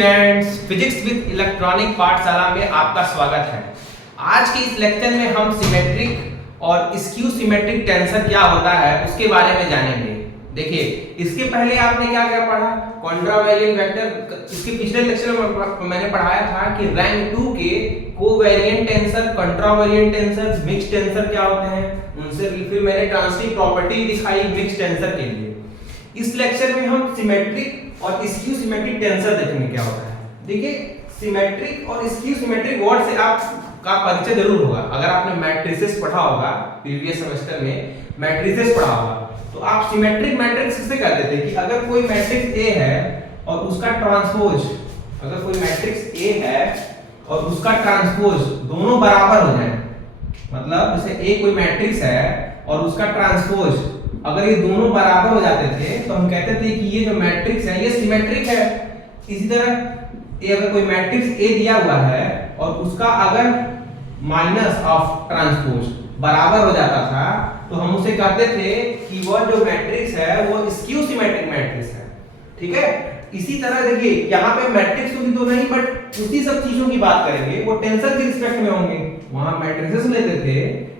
Students, physics with electronic पाठशाला में आपका स्वागत है। आज के इस लेक्चर में हम सिमेट्रिक और स्क्यू सिमेट्रिक टेंसर क्या होता है उसके बारे में जानेंगे। देखिए, इसके पहले आपने क्या क्या पढ़ा, कॉन्ट्रावेरिएंट वेक्टर। इसके पिछले लेक्चर में मैंने पढ़ाया था कि रैंक 2 के covariant tensor, contravariant tensor, mixed tensor क्या होते हैं, उनसे फिर मैंने ट्रांजिटिव प्रॉपर्टी दिखाई मिक्स्ड टेंसर के लिए। इस लेक्चर में हम सिमेट्रिक और स्क्यू सिमेट्रिक टेंसर देखेंगे क्या होता है। देखिए, सिमेट्रिक और स्क्यू सिमेट्रिक वर्ड से आपका परिचय जरूर होगा। अगर आपने मैट्रिसेस पढ़ा होगा, प्रीवियस सेमेस्टर में मैट्रिसेस पढ़ा होगा, तो आप सिमेट्रिक मैट्रिक्स किससे कहते थे कि अगर कोई मैट्रिक्स ए है और उसका ट्रांसपोज, अगर कोई मैट्रिक्स ए है और उसका ट्रांसपोज दोनों बराबर हो जाए, मतलब जैसे ए कोई मैट्रिक्स है और उसका ट्रांसपोज अगर ये दोनों बराबर हो जाते थे तो हम कहते थे कि ये जो मैट्रिक्स है ये सिमेट्रिक है। इसी तरह ये अगर कोई मैट्रिक्स ए दिया हुआ है और उसका अगर माइनस ऑफ ट्रांसपोज बराबर हो जाता था तो हम उसे कहते थे कि वो जो मैट्रिक्स है वो स्क्यू सिमेट्रिक मैट्रिक्स है। ठीक है, इसी तरह देखिए यहाँ पे मैट्रिक्स की तो नहीं, बट उसी सब चीजों की बात करेंगे, वो टेंसर के रिस्पेक्ट में होंगे। वहां मैट्रिसेस लेते थे,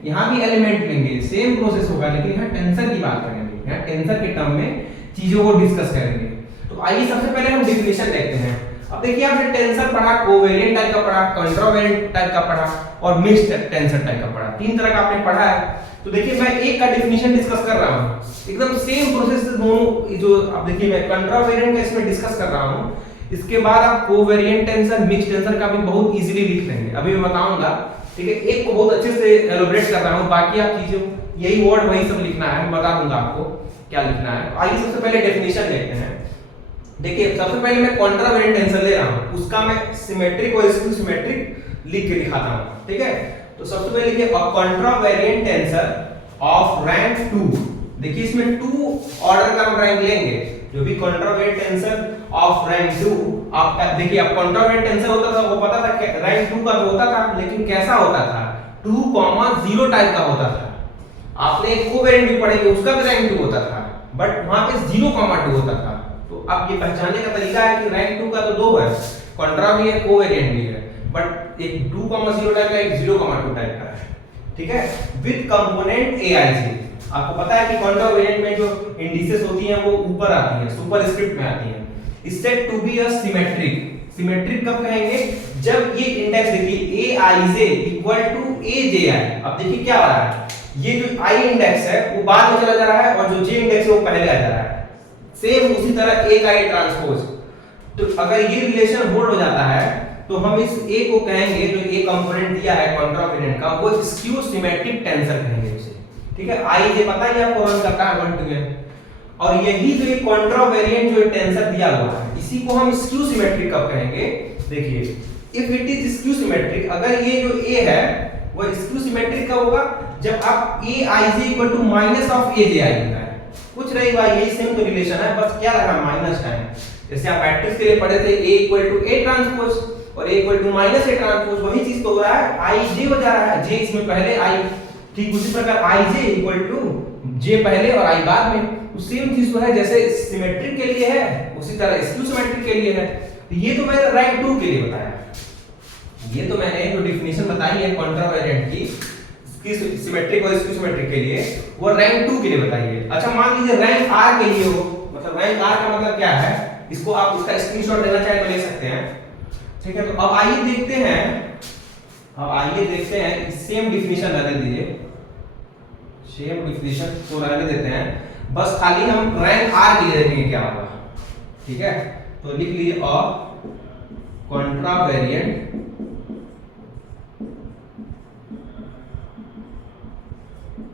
यहाँ भी एलिमेंट लेंगे, सेम प्रोसेस होगा, लेकिन यहाँ टेंसर की बात करेंगे। यहाँ टेंसर के टर्म में चीजों को डिस्कस करेंगे। तो आइए सबसे पहले हम डेफिनेशन देखते हैं। अब देखिए, आपने टेंसर पढ़ा, कोवेरिएंट टाइप का पढ़ा, कॉन्ट्रावेरिएंट टाइप का पढ़ा और मिक्स्ड टेंसर टाइप का पढ़ा। तीन तरह का आपने पढ़ा है। तो देखिए, मैं एक का डेफिनेशन डिस्कस कर रहा हूँ, एकदम सेम प्रोसेस से दोनों जो आप देखिए मैं कॉन्ट्रावेरिएंट का इसमें डिस्कस कर रहा हूँ। इसके बाद आप कोवेरिएंट टेंसर, मिक्स्ड टेंसर का भी बहुत इजीली लिख लेंगे, अभी मैं बताऊंगा। ठीक है, एक को बहुत अच्छे से एलोबरेट कर रहा हूँ, बाकी आप चीजों यही वर्ड वही सब लिखना है, मैं बता दूंगा आपको क्या लिखना है। आइए सबसे पहले डेफिनेशन देखते हैं। देखिए, सबसे पहले मैं कॉन्ट्रावेरिएंट टेंसर ले रहा हूँ, उसका मैं सिमेट्रिक और स्क्यू सिमेट्रिक लिख के दिखाता हूँ। ठीक है, तो सबसे पहले लिखिए अ कॉन्ट्रावेरिएंट टेंसर ऑफ रैंक 2। देखिए, इसमें 2 ऑर्डर का हम रैंक लेंगे। जो भी कॉन्ट्रावेरिएंट टेंसर ऑफ रैंक 2, आप देखिए, अब कॉन्ट्रावेरिएंट टेंसर होता था, वो पता था कि रैंक 2 का होता था, लेकिन कैसा होता था, 2,0 टाइप का होता था। आपने एक कोवेरिएंट भी पढ़ेंगे, उसका भी रैंक 2 होता था, बट वहां पे 0,2 होता था। तो अब ये पहचानने का तरीका है कि रैंक 2 का तो 2 है, कॉन्ट्रा भी है, कोवेरिएंट भी है, बट एक 2,0 टाइप का, एक 0,2 टाइप का है। ठीक है, विद कंपोनेंट aij। आपको पता है कि कॉन्ट्रावेरिएंट में जो इंडिसेस होती हैं वो ऊपर आती हैं, सुपरस्क्रिप्ट में आती हैं। Said to be a symmetric. Symmetric कब कहेंगे, जब ये इंडेक्स देखिए aij इक्वल टू aj। अब देखिए क्या हो रहा है, ये जो i इंडेक्स है वो बाद में चला जा रहा है और जो j इंडेक्स है वो पहले आ जा रहा है। सेम उसी तरह a का a ट्रांसपोज। तो अगर ये रिलेशन होल्ड हो जाता है तो हम इस a को कहेंगे, जो a कंपोनेंट दिया है कॉन्ट्रावेरिएंट का, वो स्क्यू सिमेट्रिक टेंसर कहेंगे उसे। ठीक है, i j पता है आपको रन करता है 1 to n, और यही जो एक कॉन्ट्रावेरिएंट जो टेंसर दिया हुआ है, इसी को हम स्क्यू सिमेट्रिक कब कहेंगे। देखिए, if it is skew symmetric, अगर ये जो a है वो स्क्यू सिमेट्रिक कब होगा, जब आप aij equal to minus of aj होता है। कुछ नहीं भाई, यही सेम तो रिलेशन है, बस क्या लगा माइनस टाइम। जैसे आप मैट्रिक्स के लिए पढ़े थे a equal to a transpose और a equal to minus a transpose, वही चीज तो हो रहा है, i j हो जा रहा है, j इसमें पहले i। ठीक उसी प्रकार i j equal to j पहले और i बाद में। तो सेम चीज तो है, जैसे सिमेट्रिक के लिए है उसी तरह स्क्यू सिमेट्रिक के लिए है। तो ये तो मैंने रैंक 2 के लिए बताया, ये तो मैंने जो डेफिनेशन बताई है कॉन्ट्रावेरिएंट की सिमेट्रिक और स्क्यू सिमेट्रिक के लिए, वो रैंक 2 के लिए बताई है। अच्छा, मान लीजिए रैंक r के लिए हो, मतलब रैंक r का मतलब क्या है, इसको आप उसका स्क्रीनशॉट लेना चाहे तो ले सकते हैं। ठीक है, तो अब आइए देखते हैं, सेम डेफिनेशन रहने दीजिए, सेम डेफिनेशन को रहने देते हैं, बस खाली हम रैंक r के लिए देखेंगे क्या होगा। ठीक है, तो लिख लीजिए अ कॉन्ट्रावेरिएंट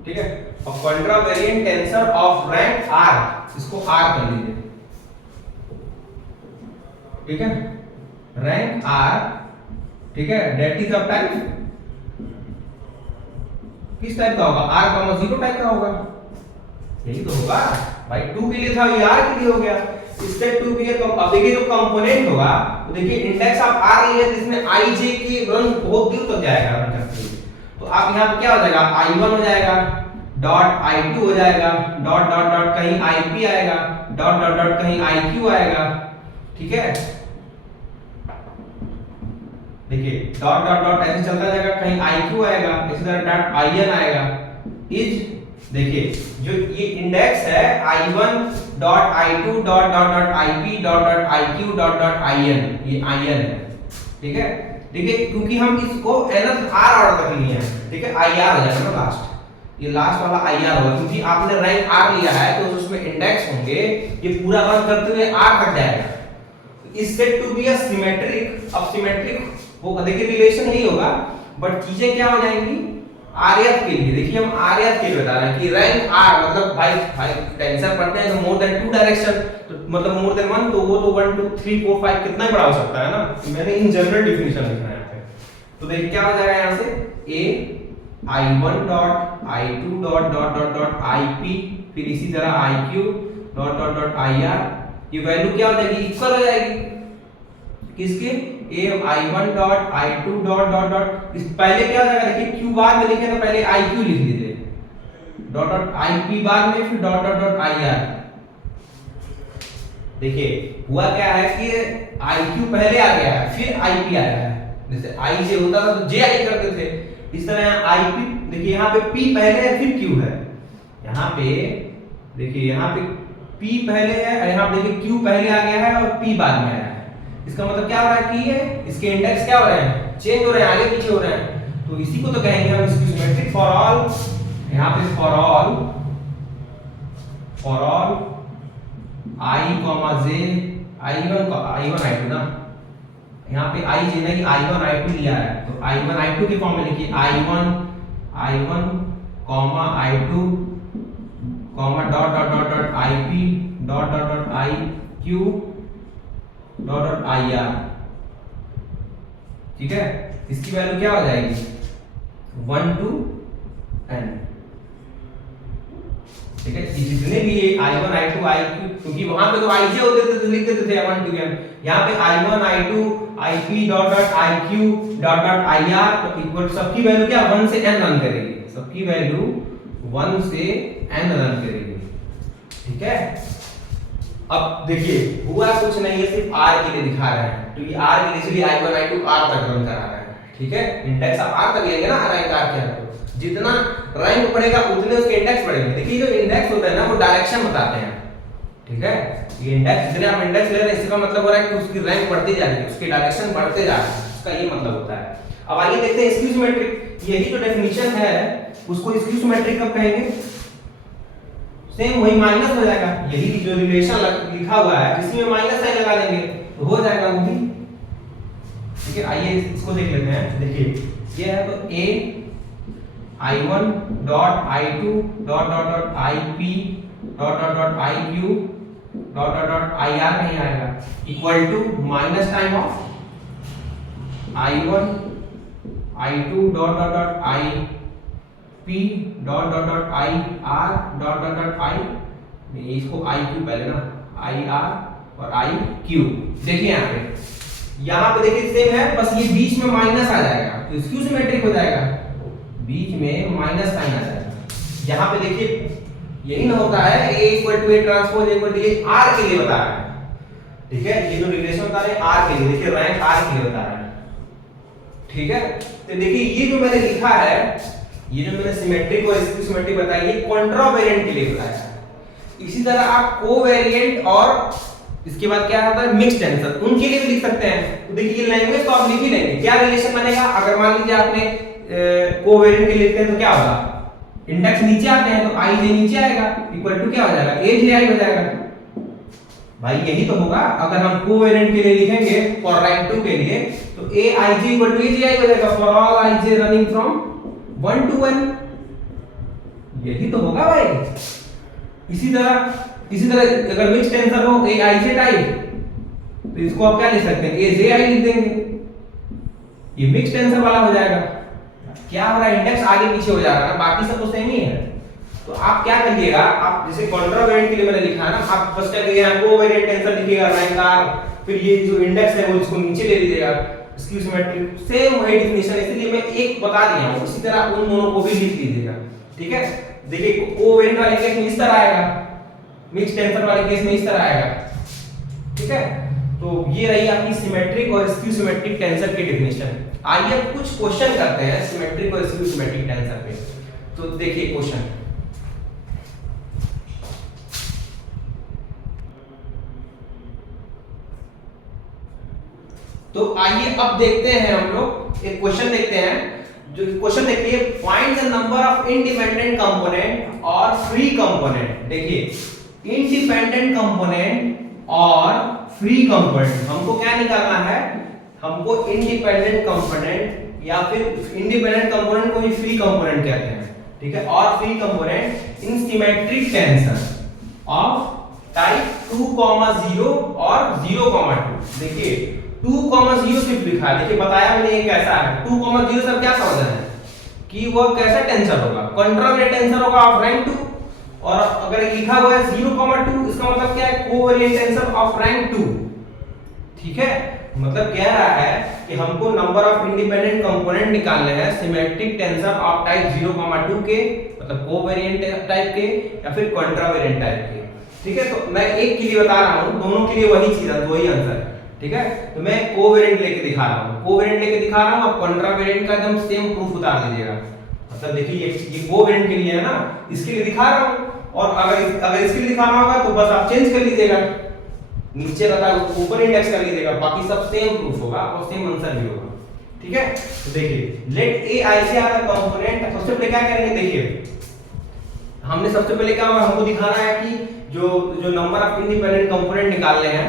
ठीक है, और कॉन्ट्रावेरिएंट टेंसर ऑफ रैंक r, इसको r कर लीजिए। ठीक है, रैंक r, ठीक है, दैट इज ऑफ टाइप किस टाइप का होगा, r, 0 टाइप का होगा, यही तो होगा भाई। 2 के लिए था, ये r के लिए हो गया। इससे 2 भी है, अब देखिए जो कंपोनेंट होगा, तो देखिए इंडेक्स आप r लिए तो इसमें i j की रन बहुत दूर तक जाएगा रन करते हुए। तो आप यहाँ पे क्या हो जाएगा, i1 हो जाएगा, डॉट i2 हो जाएगा, डॉट डॉट डॉट कहीं ip आएगा, डॉट डॉट डॉट कहीं iq आएगा। ठीक है, देखिए डॉट डॉट डॉट ऐसे चलता जाएगा, कहीं IQ आएगा, इसी तरह डॉट IN आएगा। इज देखिए जो ये इंडेक्स है I1 dot I2 dot dot dot IP dot dot IQ dot dot IN, ये IN है, ठीक है। देखिए क्योंकि हम इसको NR ऑर्डर तक लिए हैं, ठीक है, IR हो जाएगा ना लास्ट, ये लास्ट वाला IR होगा क्योंकि आपने रैंक R लिया है तो उसमें इंडेक्स होंगे, ये पूरा रन करते हुए R तक जाएगा। Is said to be a symmetric. अब सिमेट्रिक वो देखिए रिलेशन यही होगा, बट चीजें क्या हो जाएंगी आरएफ के लिए। देखिए हम आरएफ के लिए बता रहे हैं कि रैंक आर मतलब भाई टेंसर पढ़ते हैं तो मोर देन 2 डायरेक्शन, तो मतलब मोर देन 1, तो वो तो 1 2 3 4 5 कितना बड़ा हो सकता है ना, मैंने इन जनरल डेफिनेशन लिखा है यहाँ पे। तो देखिए क्या हो जाएगा यहाँ से a I1 dot I2 dot dot dot dot IP, फिर इसी तरह IQ dot dot dot IR, ये वैल्यू क्या हो जाएगी इक्वल हो जाएगी किसके a I1 dot I2 dot dot dot, इस पहले क्या हो जाएगा देखिए q बाद में लिखे तो पहले IQ लिख दीजिए डॉट डॉट IP बाद में, फिर डॉट डॉट डॉट IR। देखिए हुआ क्या है कि IQ पहले आ गया है फिर IP आया है, जैसे I से होता था तो JI करते थे, इस तरह IP देखिए यहाँ पे P पहले है फिर Q है, यहाँ पे देखिए यहाँ पे P पहले है, यहाँ पे देखिए Q पहले आ गया है और P बाद में आया है। इसका मतलब क्या हो रहा है कि ये इसके इंडेक्स क्या हो रहे हैं चेंज हो रहे हैं, आगे पीछे हो रहे हैं, तो इसी को तो कहेंगे हम सिमेट्रिक फॉर ऑल। यहाँ पे for all I, J I1 I2 ना, यहाँ पे I J नहीं I1 I2 लिया है तो I1 I2 के फॉर्म में लिखिए I1 I2 dot dot dot dot IP dot dot dot IQ dot dot IR, ठीक है। इसकी वैल्यू क्या हो जाएगी 1 to n, ठीक है। जितने भी I1 I2 IQ, क्योंकि वहां पे तो IJ होते थे तो लिख देते थे 1 to n, यहाँ पे I1 I2 IP dot dot IQ dot dot IR तो इक्वल सबकी वैल्यू क्या 1 से n रन करेगी, सबकी वैल्यू 1 से n रन करेगी, ठीक है। अब देखिए हुआ कुछ नहीं है, सिर्फ R के लिए दिखा रहे हैं, तो ये R के लिए इसलिए I1 I2 R तक रन करा रहे हैं, ठीक है। इंडेक्स आप R तक लेंगे ना, रैंक R क्या है, जितना रैंक बढ़ेगा उतने उसके इंडेक्स बढ़ेंगे। देखिए जो इंडेक्स होता है ना वो डायरेक्शन बताते हैं, ठीक है। ये इंडेक्स जितने आप इंडेक्स ले रहे हैं इसका मतलब हो रहा है कि उसकी रैंक बढ़ती जा रही है, उसकी डायरेक्शन बढ़ते जा रही है, उसका ये मतलब होता है। अब आइए देखते हैं स्क्यू सिमेट्रिक, यही जो डेफिनेशन है उसको स्क्यू सिमेट्रिक कब कहेंगे, सेम वही माइनस हो जाएगा, यही जो रिलेशन लिखा हुआ है इसी में माइनस साइन लगा देंगे तो हो जाएगा वही, ठीक है। आइए इसको देख लेते हैं। देखिए ये है तो a I1 dot I2 dot dot dot IP dot dot dot IQ dot dot dot IR नहीं आएगा equal to minus time of I1 I2 dot dot dot IP dot dot dot IR dot dot dot I, इसको IQ पहले ना IR और IQ। देखिए यहाँ पे देखिए सेम है, बस ये बीच में माइनस आ जाएगा तो स्क्यू सिमेट्रिक हो जाएगा, बीच में माइनस साइन आ जाएगा। यहाँ पे देखिए यही ना होता है A equal to A transpose equal to A, R के लिए बता रहा है, ठीक है। ये जो रिलेशन बता रहे हैं R के लिए, देखिए रैंक R के लिए बता रहा है, ठीक है। तो देखिए ये जो मैंने लिखा है, ये जो मैंने सिमेट्रिक और स्क्यू सिमेट्रिक बताया ये कॉन्ट्रावेरिएंट के लिए बताया है। इसी तरह आप कोवेरिएंट और इसके बाद क्या होता है मिक्स्ड टेंसर, उनके लिए भी लिख सकते हैं। तो देखिए ये लैंग्वेज तो आप लिख ही लेंगे, क्या रिलेशन बनेगा अगर मान लीजिए आपने कोवेरिएंट के लिए लिखते हैं तो क्या होगा, इंडेक्स नीचे आते हैं तो I J नीचे आएगा इक्वल टू क्या हो जाएगा A J I हो जाएगा। भाई यही तो होगा, अगर हम कोवेरिएंट के लिए लिखेंगे फॉर रैंक 2 के लिए तो A I J equal to A J I हो जाएगा for all I J running from 1 to 1, यही तो होगा भाई। इसी तरह अगर मिक्स टेंसर हो A I J टाइप तो इसको आप क्या लिख सकते हैं A J I लिख देंगे, ये मिक्स टेंसर वाला हो जाएगा। क्या हो रहा है इंडेक्स आगे पीछे हो जाएगा ना, बाकी सब तो सेम ही है। तो आप क्या करिएगा, आप जैसे कॉन्ट्रावेरिएंट के लिए मैंने लिखा है ना, आप बस क्या करिएगा कोवेरिएंट टेंसर लिखिएगा रैंक R, फिर ये जो इंडेक्स है वो इसको नीचे ले लीजिएगा, स्क्यू सिमेट्रिक सेम वही डेफिनेशन, इसलिए मैं एक बता दिया हूं, इसी तरह उन दोनों को भी लिख लीजिएगा, ठीक है। देखिए कोवेरिएंट वाले केस में इस तरह आएगा, मिक्स टेंसर वाले केस में इस तरह आएगा, ठीक है। तो तो ये रही आपकी सिमेट्रिक और स्क्यू सिमेट्रिक टेंसर की डेफिनेशन। आइए अब कुछ क्वेश्चन करते हैं सिमेट्रिक और स्क्यू सिमेट्रिक टेंसर पे। तो देखिए क्वेश्चन, तो आइए अब देखते हैं हम लोग एक क्वेश्चन देखते हैं। जो क्वेश्चन देखिए, find the number of independent component और फ्री कंपोनेंट। देखिए इंडिपेंडेंट कंपोनेंट और फ्री कंपोनेंट, हमको क्या निकालना है, हमको इंडिपेंडेंट कंपोनेंट या फिर इंडिपेंडेंट कंपोनेंट को ही फ्री कंपोनेंट कहते हैं, ठीक है, और free component in symmetric tensor of type 2, 0 और 0, 2। देखिए 2, 0 सिर्फ लिखा है, देखिए बताया मैंने ये कैसा है। 2, 0 सब क्या समझना है कि वह कैसा टेंसर होगा, कॉन्ट्रावेरिएंट टेंसर होगा ऑफ रैंक 2। और अगर लिखा हुआ है 0, 2, इसका मतलब क्या है, कोवेरिएंट टेंसर ऑफ रैंक 2। ठीक है, मतलब कह रहा है कि हमको नंबर ऑफ इंडिपेंडेंट कंपोनेंट निकालने हैं सिमेट्रिक टेंसर ऑफ टाइप 0, 2 के, मतलब कोवेरिएंट टाइप के या फिर कॉन्ट्रावेरिएंट टाइप के। ठीक है, तो मैं एक के लिए बता रहा हूं, दोनों के लिए वही चीज है, वही आंसर है। ठीक है, तो मैं कोवेरिएंट लेके दिखा रहा हूं, कोवेरिएंट लेके दिखा रहा हूं, अब कॉन्ट्रावेरिएंट का एकदम सेम प्रूफ उतार दीजिएगा। मतलब देखिए ये कोवेरिएंट के लिए है ना, इसके लिए दिखा रहा हूं, और अगर इसके लिए दिखाना होगा तो बस आप चेंज कर लीजिएगा, नीचे रखा ऊपर इंडेक्स कर लीजिएगा, बाकी सब सेम प्रूफ होगा और सेम आंसर भी होगा। ठीक है, तो देखिए let A I J are the component. सबसे पहले क्या करेंगे, देखिए हमने सबसे पहले क्या होगा, हमको दिखाना है कि जो नंबर ऑफ इंडिपेंडेंट कंपोनेंट निकालने हैं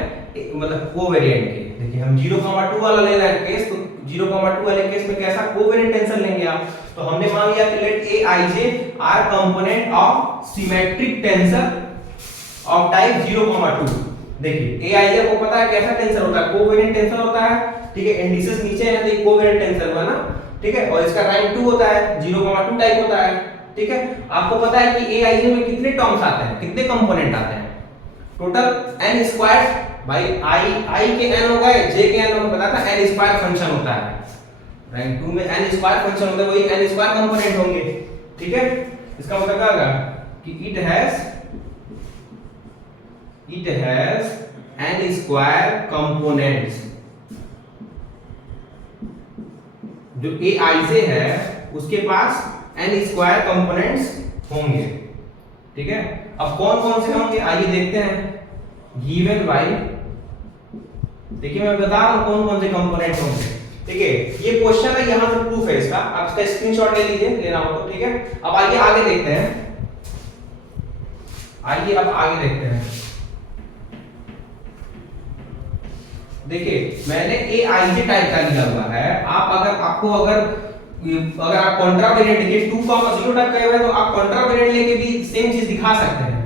मतलब कोवेरिएंट के। देखिए हम 0, 2 वाला ले रहे हैं केस, तो 0, 2 वाले केस में कैसा कोवेरिएंट टेंसर लेंगे आप। तो हमने मान लिया कि let A I J are component of symmetric tensor of type 0, 2। देखिए ए आई जे को पता है कैसा टेंसर होता है, कोवेरिएंट टेंसर होता है। ठीक है, इंडिसेस नीचे है तो कोवेरिएंट टेंसर हुआ ना। ठीक है, और इसका रैंक 2 होता है, 0, 2 टाइप होता है। ठीक है, आपको पता है कि ए आई जे में कितने टर्म्स आते हैं, कितने कंपोनेंट आते हैं, टोटल n स्क्वायर। भाई i के n हो गए, j के n हो गए, पता था n स्क्वायर फंक्शन होता है, रैंक 2 में n स्क्वायर फंक्शन होता है, वही n स्क्वायर कंपोनेंट होंगे। ठीक है, इसका मतलब क्या होगा कि it has n square components. जो aij है उसके पास n स्क्वायर कंपोनेंट्स होंगे। ठीक है, अब कौन कौन से होंगे आइए देखते हैं। गिवन बाय, देखिए मैं बता रहा हूं कौन कौन से कंपोनेंट होंगे। ठीक है, ये क्वेश्चन है, यहां से प्रूफ है इसका, आप इसका स्क्रीनशॉट ले लीजिए, लेना हो तो। ठीक है, अब आइए आगे देखते हैं, आइए अब आगे देखते हैं। देखिए मैंने ए आई जे टाइप का लिया हुआ है, आपको अगर आप कॉन्ट्रावेरिएंट देखिए 2, 0 टाइप का है तो आप कॉन्ट्रावेरिएंट लेके भी सेम चीज दिखा सकते हैं।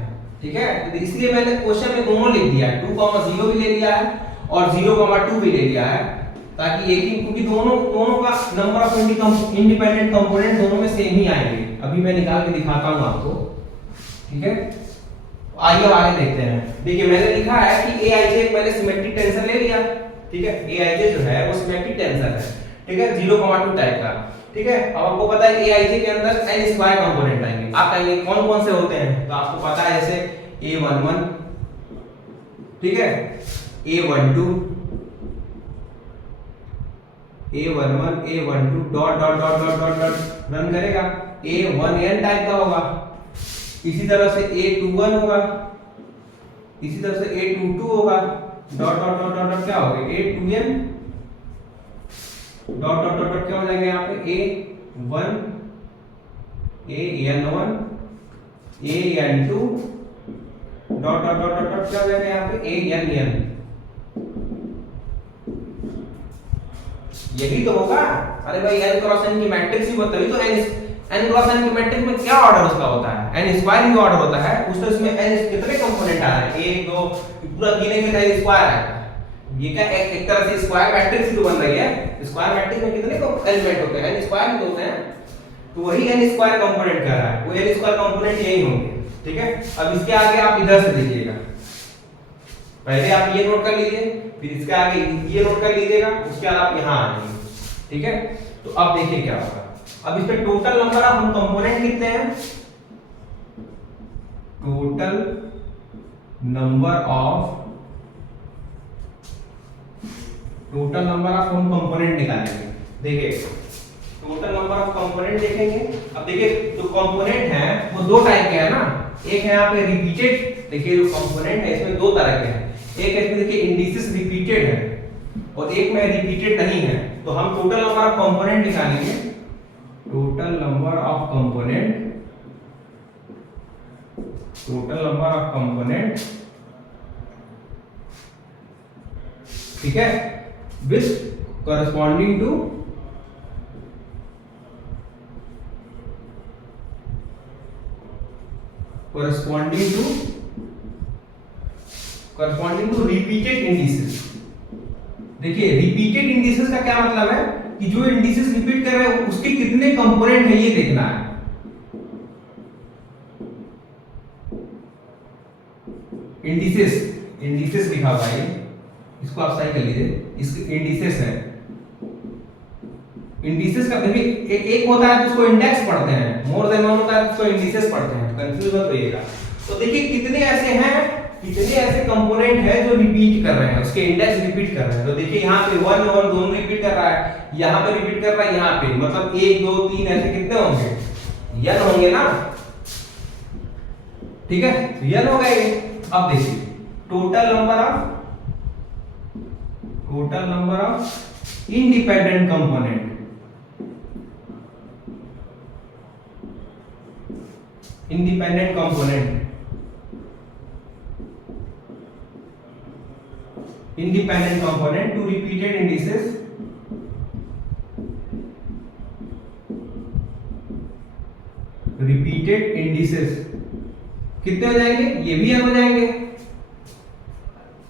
ठीक है, तो इसलिए मैंने क्वेश्चन में दोनों लिख दिया है, 2, 0 भी ले लिया है और 0, 2 भी ले लिया है, ताकि एक ही, क्योंकि दोनों का नंबर ऑफ इंडिपेंडेंट कंपोनेंट दोनों में सेम ही आएंगे। अभी मैं निकाल के दिखाता हूं आपको। ठीक है, आइए अब आगे देखते हैं। देखिए मैंने लिखा है कि ए आई जे मैंने सिमेट्रिक टेंसर ले लिया। ठीक है, ए आई जे जो है वो सिमेट्रिक टेंसर है। ठीक है, 0, 2 टाइप का। ठीक है, अब आपको पता है ए आई जे के अंदर n स्क्वायर कंपोनेंट आएंगे। आप कहेंगे कौन कौन से होते हैं, तो आपको पता है जैसे a11, ठीक है, a12, dot dot dot dot dot dot run करेगा, a1n टाइप का होगा, इसी तरह से a21 होगा, इसी तरह से a22 होगा, dot dot dot dot dot क्या होगा, a2n dot dot dot dot क्या हो जाएंगे यहाँ पे a1, an1, an2 dot dot dot dot क्या हो जाएगा यहाँ पे ann। यही तो होगा। अरे भाई n क्रॉस n की मैट्रिक्स ही होता है, तभी तो n क्रॉस n की मैट्रिक्स में क्या ऑर्डर उसका होता है, n स्क्वायर ही ऑर्डर होता है। उसमें इसमें n कितने कंपोनेंट आ रहे हैं, 1 2 पूरा गिनेंगे तो n स्क्वायर आएगा। ये क्या एक तरह से स्क्वायर मैट्रिक्स ही तो बन रही है। स्क्वायर मैट्रिक्स में कितने एलिमेंट होते हैं, n स्क्वायर ही होते हैं, तो वही n स्क्वायर कंपोनेंट कह रहा है, वो n स्क्वायर कंपोनेंट यही होंगे। ठीक है, अब इसके आगे आप इधर से देखिएगा, पहले आप ये नोट कर लीजिए, फिर इसके आगे ये नोट कर लीजिएगा, उसके बाद आप यहां आएंगे। ठीक है, तो अब देखिए क्या होगा। अब इस पे टोटल नंबर ऑफ कंपोनेंट कितने हैं, total number of total number of हम कंपोनेंट निकालेंगे। देखिए टोटल नंबर ऑफ कंपोनेंट देखेंगे। अब देखिए जो कंपोनेंट है वो दो टाइप के हैं ना, एक है यहाँ पे रिपीटेड। देखिए जो कंपोनेंट है इसमें दो तरह के हैं, एक है इसमें देखिए इंडिसेस रिपीटेड है और एक में रिपीटेड नहीं है। तो हम टोटल नंबर ऑफ कंपोनेंट निकालेंगे, total number of component, total number of component, ठीक है, with corresponding to repeated indices। देखिए रिपीटेड इंडिसेस का क्या मतलब है कि जो इंडिसेस रिपीट कर रहे हैं उसके कितने कंपोनेंट है ये देखना है। इंडिसेस लिखा हुआ है, इसको आप सही कर लीजिए, इसके इंडिसेस है। इंडिसेस का देखिए एक होता है तो उसको इंडेक्स पढ़ते हैं, मोर देन वन होता है तो उसको इंडिसेस पढ़ते हैं, कंफ्यूज मत होइएगा। तो देखिए कितने ऐसे कंपोनेंट है जो रिपीट कर रहे हैं, उसके इंडेक्स रिपीट कर रहे हैं। तो देखिए यहाँ पे 1 और 1 दोनों रिपीट कर रहा है, यहाँ पे रिपीट कर रहा है, यहाँ पे मतलब 1 2 3 ऐसे कितने होंगे, n होंगे ना, ठीक है, तो n हो गए। अब देखिए total number of independent component, independent component to repeated indices, कितने हो जाएंगे, ये भी n हो जाएंगे।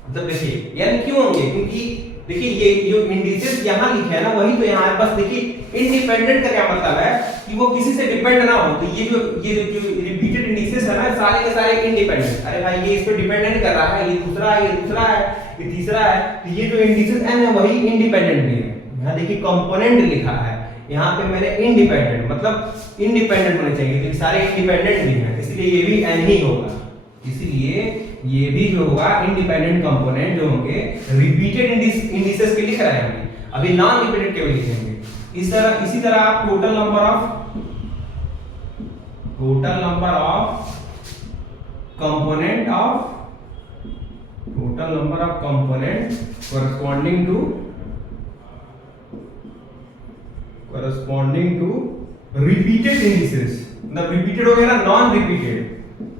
मतलब देखिए n क्यों होंगे, क्योंकि देखिए ये जो इंडिसेस यहाँ लिखे है ना वही तो यहाँ है। बस देखिए इंडिपेंडेंट का क्या मतलब है कि वो किसी से डिपेंड ना हो। तो ये जो रिपीटेड इंडिसेस है ना सारे के सारे इंडिपेंडेंट, अरे भाई ये इस पे डिपेंड नहीं कर रहा है, ये दूसरा है, ये दूसरा है, ये तीसरा है। तो ये जो इंडिसेस n है वही इंडिपेंडेंट भी है। यहाँ देखिए कंपोनेंट लिखा है, यहाँ पे मैंने इंडिपेंडेंट मतलब इंडिपेंडेंट होने चाहिए, तो सारे इंडिपेंडेंट भी हैं, इसलिए ये भी n ही होगा। इसलिए ये भी जो होगा इंडिपेंडेंट कंपोनेंट जो होंगे रिपीटेड इंडिसेस के लिख रहे हैं, अभी नॉन रिपीटेड के भी लिखेंगे। इसी तरह आप total number of component corresponding to repeated indices, मतलब रिपीटेड हो गया ना, नॉन रिपीटेड।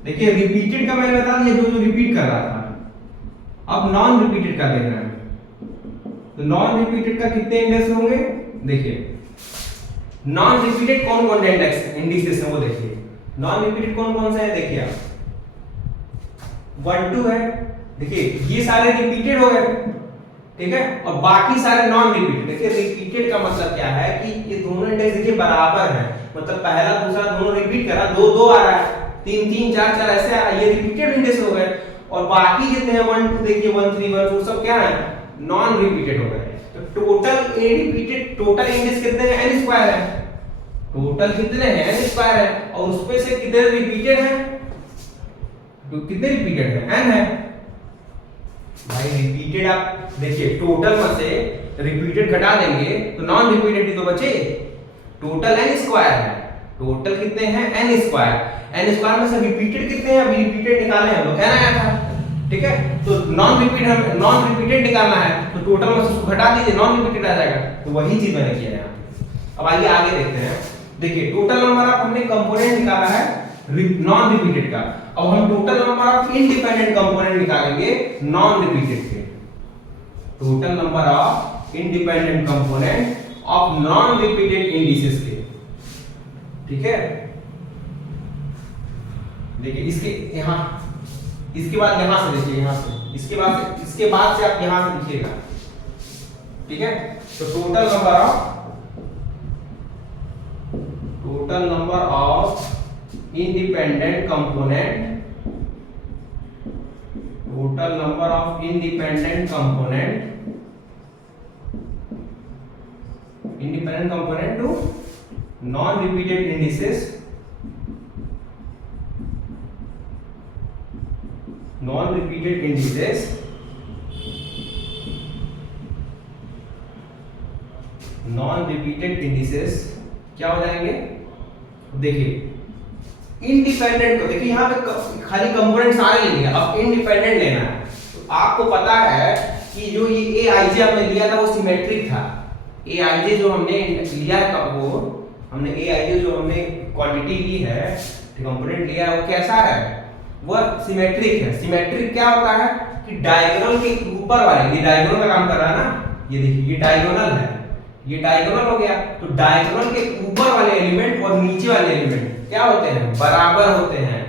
देखिए रिपीटेड का मैंने बता दिया जो रिपीट कर रहा था, अब नॉन रिपीटेड का देखना है। तो नॉन रिपीटेड का कितने इंडेक्स होंगे, देखिए नॉन रिपीटेड कौन कौन से इंडिसेस है वो देखिए। नॉन रिपीटेड कौन कौन से है, देखिए आप 1 2 है, देखिए ये सारे रिपीटेड हो गए, ठीक है, और बाकी सारे नॉन रिपीटेड। देखिए रिपीटेड का मतलब क्या है कि ये दोनों इंडेक्स देखिए बराबर हैं, मतलब पहला दूसरा दोनों रिपीट कर रहा, 2 2 आ रहा है, 3 3 4 4 ऐसे आ रहा है, ये रिपीटेड इंडेक्स हो गए। और बाकी जितने हैं 1 2 देखिए 1 3 1 4 सब क्या है, नॉन रिपीटेड हो गए। तो टोटल रिपीटेड टोटल इंडेक्स कितने हैं, n स्क्वायर है, टोटल कितने हैं n स्क्वायर है, और उसमें से कितने रिपीटेड हैं, तो कितने रिपीटेड है, n है भाई। रिपीटेड आप देखिए टोटल में से रिपीटेड घटा देंगे तो नॉन रिपीटेड ही तो बचे। टोटल n स्क्वायर है, टोटल कितने हैं n स्क्वायर, n स्क्वायर में से रिपीटेड कितने हैं, अभी रिपीटेड निकालने हैं, तो n आया था, ठीक है। तो नॉन रिपीटेड निकालना है तो टोटल में से उसको घटा दीजिए, नॉन रिपीटेड आ जाएगा। तो वही चीज मैंने किया है। अब आइए आगे देखते हैं। देखिए टोटल नंबर ऑफ हमने कंपोनेंट निकाला है नॉन रिपीटेड का, अब हम total number of independent component निकालेंगे नॉन रिपीटेड के। Total number of independent component of non repeated indices के, ठीक है। देखिए इसके बाद यहां से देखिए, यहां से इसके बाद से आप यहां से लिखिएगा, ठीक है। तो total number of independent component, total number of independent component to non-repeated indices, non repeated indices क्या हो जाएंगे, देखिए इंडिपेंडेंट को देखिए यहाँ पे खाली कंपोनेंट सारे ले लिया, अब इंडिपेंडेंट लेना है। तो आपको पता है कि जो ये ए आई जे हमने लिया था वो सिमेट्रिक था। ए आई जे जो हमने लिया था वो हमने ए आई जे जो हमने क्वांटिटी ली है, कंपोनेंट लिया है, वो कैसा है, वह सिमेट्रिक है। सिमेट्रिक क्या होता है कि डायगोनल के ऊपर वाले, ये डायगोनल का काम कर रहा है ना, ये देखिए ये डायगोनल है, ये डायगोनल हो गया। तो डायगोनल के ऊपर वाले एलिमेंट और नीचे वाले एलिमेंट क्या होते हैं, बराबर होते हैं।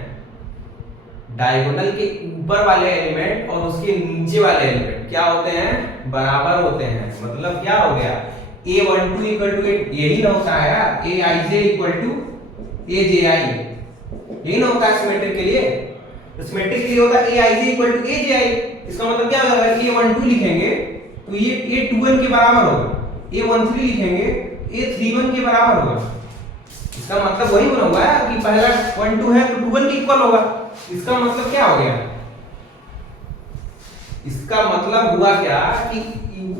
डायगोनल के ऊपर वाले एलिमेंट और उसके नीचे वाले एलिमेंट क्या होते हैं, बराबर होते हैं। मतलब क्या हो गया, a12 इक्वल टू यही ना होता है यार, aij इक्वल टू aj, यही ना होता है सिमेट्रिक के लिए। तो सिमेट्रिक के लिए होता है aij इक्वल टू aj। इसका मतलब क्या होगा, अगर a12 लिखेंगे तो ये a21 के बराबर होगा, a13 लिखेंगे a31 के बराबर होगा। इसका मतलब वही बना हुआ है कि पहला 1 2 है तो 2 1 के इक्वल होगा। इसका मतलब क्या हो गया, इसका मतलब हुआ क्या कि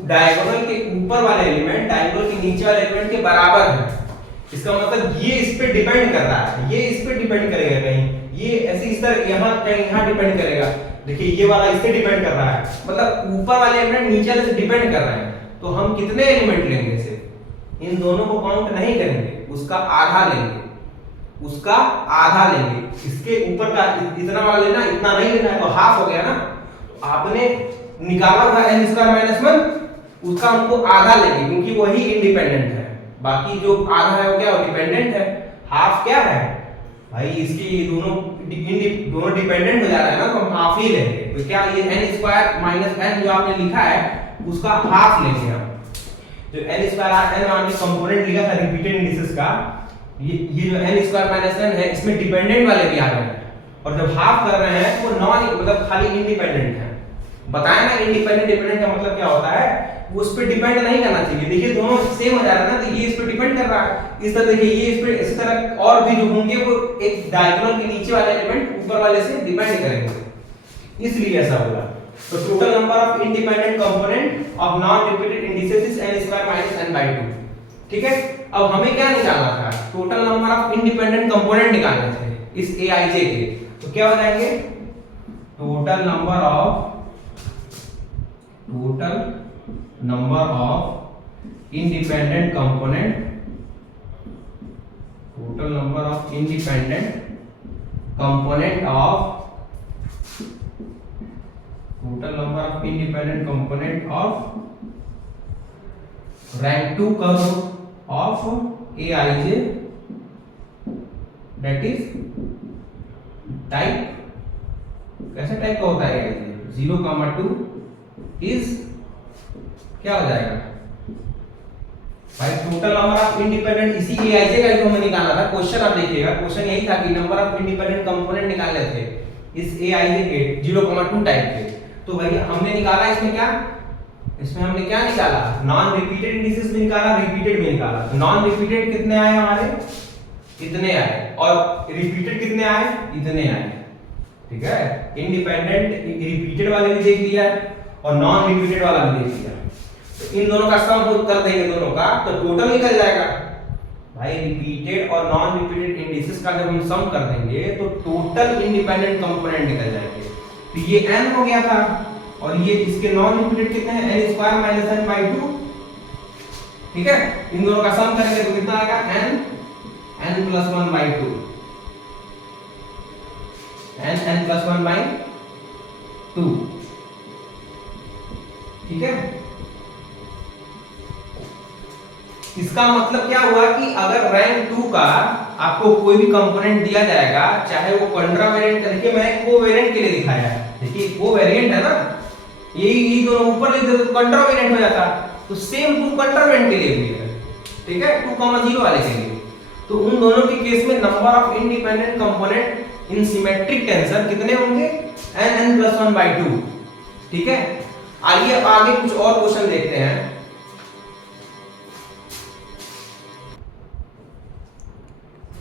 डायगोनल के ऊपर वाले एलिमेंट डायगोनल के नीचे वाले एलिमेंट के बराबर है। इसका मतलब ये इस पे डिपेंड कर रहा है, ये इस पे डिपेंड करेगा कहीं, ये ऐसे इस तरह यहाँ कहीं यहाँ डिपेंड करेगा। देखिए ये वाला इस पे डिपेंड कर रहा है, मतलब ऊपर वाले एलिमेंट नीचे वाले से डिपेंड कर रहे हैं। तो हम कितने एलिमेंट लेंगे इसे, इन दोनों को काउंट नहीं करेंगे, उसका आधा लेंगे, उसका आधा लेंगे। इसके ऊपर का इतना वाला लेना, इतना नहीं लेना है, तो हाफ हो गया ना। तो आपने निकाला था n स्क्वायर माइनस 1, उसका हमको आधा लेंगे क्योंकि वही इंडिपेंडेंट है, बाकी जो आधा है वो क्या है, डिपेंडेंट है। हाफ क्या है भाई, इसकी दोनों डिपेंडेंट हो जा रहा है ना, तो हम हाफ ही लेंगे। तो क्या ये n स्क्वायर माइनस n जो आपने लिखा है उसका हाफ लेंगे हम। जो n स्क्वायर n हमने कंपोनेंट लिखा था रिपीटेड इंडिसेस का, ये जो n स्क्वायर माइनस n है इसमें डिपेंडेंट वाले भी आ गए हैं, और जब हाफ कर रहे हैं वो नॉन मतलब खाली इंडिपेंडेंट है। बताया ना इंडिपेंडेंट डिपेंडेंट का मतलब क्या होता है, वो उस पे डिपेंड नहीं करना चाहिए। देखिए दोनों सेम हो जा रहा है ना, तो ये इस पे डिपेंड कर रहा है। इस तरह देखिए ये इस पे, इसी तरह और भी जो होंगे वो एक डायगोनल के नीचे वाले एलिमेंट ऊपर वाले से डिपेंड करेंगे, इसलिए ऐसा होगा। तो total number of independent component of non repeated indices is n square minus n by 2। ठीक है, अब हमें क्या निकालना था, total number of independent component निकालने थे इस aij के। तो क्या हो जाएंगे, total number of independent component, total number of independent component of rank 2 curve of aij, that is type, कैसे टाइप का होता है aij, 0,2 इज क्या हो जाएगा भाई, टोटल नंबर ऑफ इंडिपेंडेंट, इसी aij का जो हमें निकालना था। क्वेश्चन आप देखिएगा, क्वेश्चन यही था कि नंबर ऑफ इंडिपेंडेंट कंपोनेंट निकालने थे इस aij के 0,2 टाइप के। तो भाई हमने निकाला इसमें क्या, इसमें हमने क्या निकाला, नॉन रिपीटेड इंडिसेस में निकाला, रिपीटेड में निकाला। तो नॉन रिपीटेड कितने आए हमारे, इतने आए, और रिपीटेड कितने आए, इतने आए। ठीक है, इंडिपेंडेंट रिपीटेड वाले भी देख लिया और नॉन रिपीटेड वाला भी देख लिया। तो इन दोनों का सम कर देंगे दोनों का, तो टोटल निकल जाएगा भाई। रिपीटेड और नॉन रिपीटेड इंडिसेस का जब हम सम कर देंगे तो टोटल इंडिपेंडेंट कंपोनेंट निकल जाएंगे। तो ये n हो गया था, और ये इसके नॉन रिपीटेड कितने हैं, n square minus n by 2। ठीक है, इन दोनों का सम करेंगे तो कितना आएगा, n plus 1 by 2, n plus 1 by 2। ठीक है, इसका मतलब क्या हुआ कि अगर रैंक 2 का आपको कोई भी कंपोनेंट दिया जाएगा, चाहे वो कंट्रावेरिएंट, देखिए मैं कोवेरिएंट के लिए दिखाया है, देखिए कोवेरिएंट है ना, यही दोनों ऊपर लिख दे तो कंट्रावेरिएंट हो जाता। तो सेम 2 कंट्रावेरिएंट के लिए भी है। ठीक है, 2,0 वाले के लिए। तो उन दोनों के केस में number of independent component in symmetric tensor कितने होंगे, n plus 1 by 2। ठीक है, आइए आगे कुछ और क्वेश्चन देखते हैं।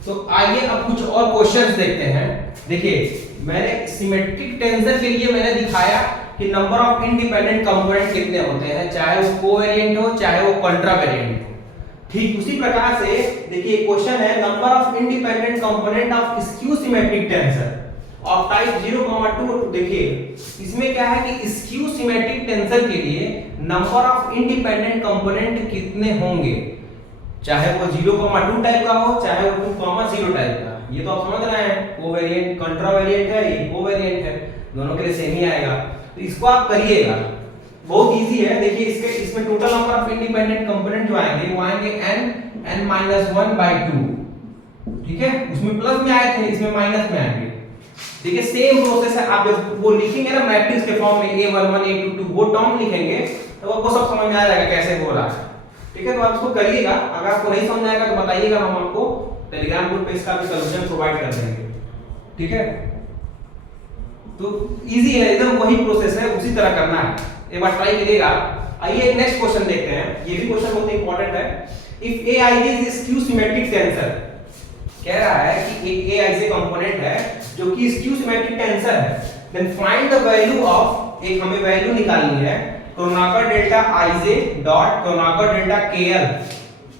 तो आइए अब कुछ और क्वेश्चंस देखते हैं। देखिए मैंने सिमेट्रिक टेंसर के लिए मैंने दिखाया कि नंबर ऑफ इंडिपेंडेंट कंपोनेंट कितने होते हैं, चाहे वो कोवेरिएंट हो चाहे वो कंट्रावेरिएंट हो। ठीक उसी प्रकार से देखिए क्वेश्चन है number of independent component of skew symmetric tensor of type 0,2। देखिए इसमें क्या है कि स्क्यू सिमेट्रिक टेंसर के लिए नंबर ऑफ इंडिपेंडेंट कंपोनेंट कितने होंगे, चाहे वो 0,2 टाइप का हो चाहे वो 2,0 टाइप का। ये तो आप समझ रहे हैं, कोवेरिएंट कंट्रावेरिएंट है, ये कोवेरिएंट है, दोनों के लिए सेम ही आएगा। तो इसको आप करिएगा, बहुत इजी है। देखिए इसमें total number of independent component जो आएंगे वो आएंगे n-1/2, ठीक है। उसमें प्लस में आए थे, इसमें माइनस में आएंगे। देखिए सेम प्रोसेस है, आप जब वो लिखेंगे ना मैट्रिक्स के फॉर्म में a11 a22 वो टर्म लिखेंगे तो आपको सब समझ में आ जाएगा कैसे हो रहा है, ठीक है। तो आप इसको करिएगा, अगर आपको नहीं समझ आएगा तो बताइएगा, हम आपको टेलीग्राम ग्रुप पे इसका भी सॉल्यूशन प्रोवाइड कर देंगे, ठीक है। तो इजी है, एकदम वही प्रोसेस है, उसी तरह करना है, एक बार ट्राई करिएगा। आइए नेक्स्ट क्वेश्चन देखते हैं, ये भी क्वेश्चन बहुत इंपॉर्टेंट है। If aij is skew symmetric tensor, कह रहा है कि एक aij कंपोनेंट है जो कि स्क्यू सिमेट्रिक टेंसर है, then find the value of, एक हमें वैल्यू निकालनी है Kronecker delta ij dot Kronecker delta kl